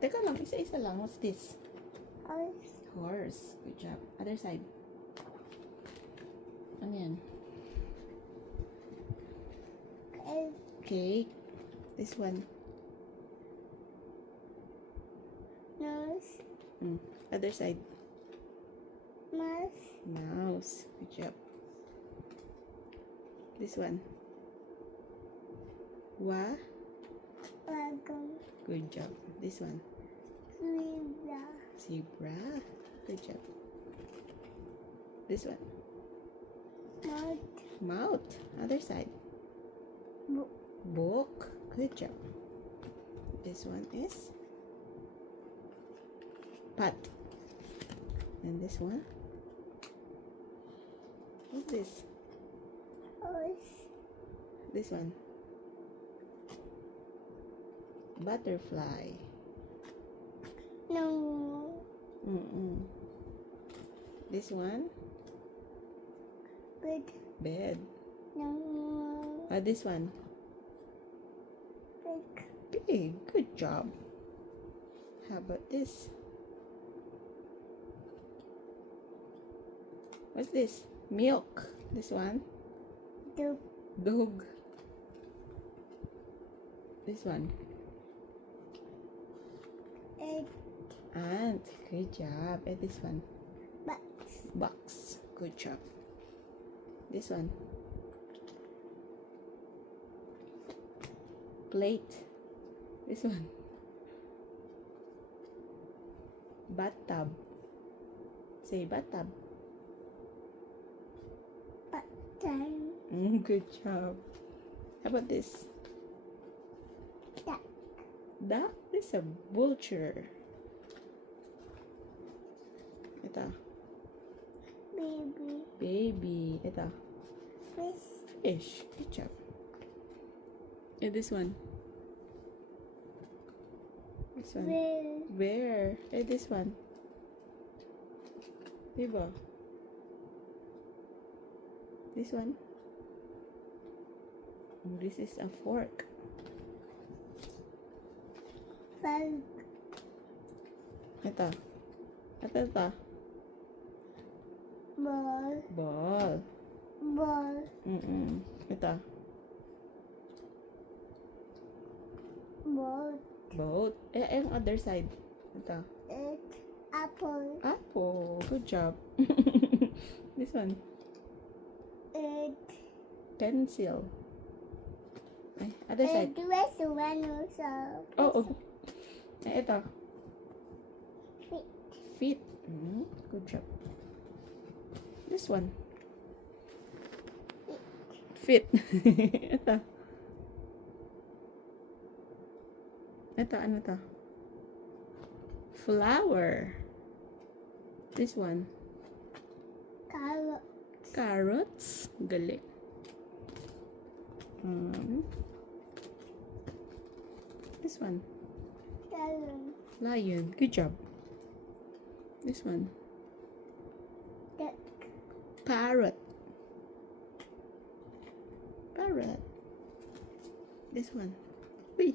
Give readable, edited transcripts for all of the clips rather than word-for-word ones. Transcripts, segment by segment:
Teka lang, isa-isa lang. What's this? Horse. Horse. Good job. Other side. Ano yan? Egg. Cake. This one. Nose. Other side. Mouse. Mouse. Good job. This one. Wagon. Good job. This one. Zebra. Zebra. Good job. This one. Mouth. Mouth. Other side. Book. Book. Good job. This one is pot. And this one. What's this? Horse. This one. Butterfly. No. This one. Bed. Bed. No. This one. Pig. Pig. Good job. How about this? What's this? Milk. This one. Dog. Dog. This one. Egg. Ant. Good job. And this one. Box. Box. Good job. This one. Plate. This one. Bathtub. Say bathtub. Time. Good job. How about this? Duck. Duck? This is a vulture. Ito. Baby. Baby. Ito. Fish. Fish. Good job. And this one. This one. Bear. Bear. And this one. Diba? This one. This is a fork. Frog. Ito. Ito. Ball. Ball. Ball. Ito. Ball. Boat. Yung other side. Ito. Egg. Apple. Apple. Good job. This one. Egg. Pencil. Ay, other side. Egg. Where's the one also? Oh. Ito. Feet. Feet. Good job. This one. Fit. Ito. Ito, ano to? Flower. This one. Carrot. Carrots. Galing. This one. Lion. Lion. Good job. This one. Duck. Parrot. Parrot. This one. Uy.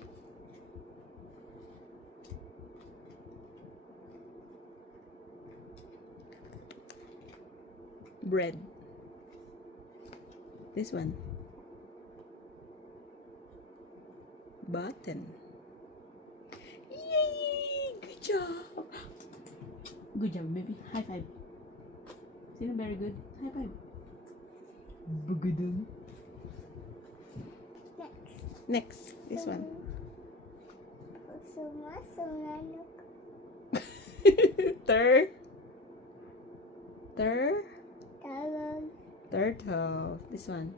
Bread. This one. Button. Yay! Good job. Good job, baby. High five. Sino very good? High five. Bugudun. Next. Next. This one. Sumasunganok. Tur. Talon. Turtle. This one.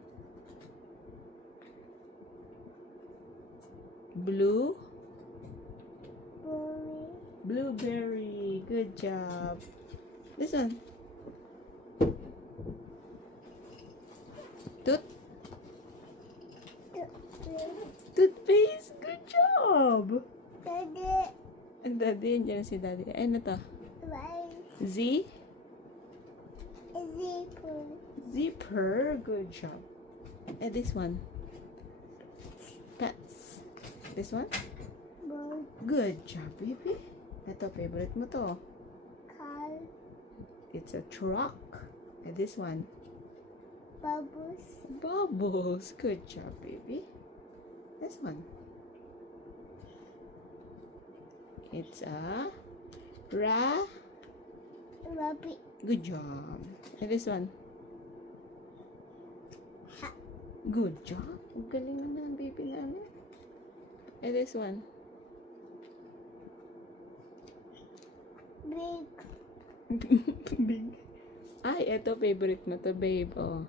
Blue. Bully. Blueberry. Good job. This one. Toothpaste. Good job. Daddy. And daddy. Andiyan si daddy. Ano to? Rice. Z. Zipper. Zipper. Good job. And this one. Pets. This one. Boat. Good job, baby. Ito, favorite mo to. Car. It's a truck. And this one. Bubbles. Bubbles. Good job, baby. This one. It's a Rabbit. Good job. And this one. Ha. Good job. Ang galing naman ng baby namin. And this one. Big. Big. Ay, eto favorite mo to, babe. Oh.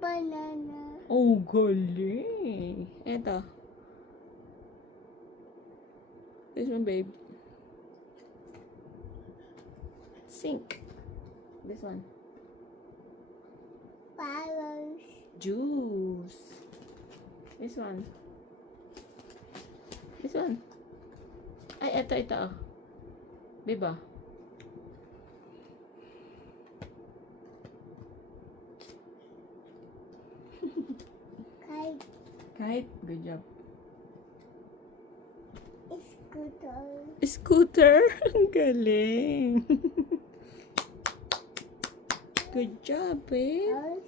Banana. Oh, galing. Eto. This one, babe. Sink. This one. Flowers. Juice. This one. This one. Ay, ito. Oh. Babe, ah. Kite. Kite. Good job. Scooter. Scooter. Ang galing. Good job, babe. Oh,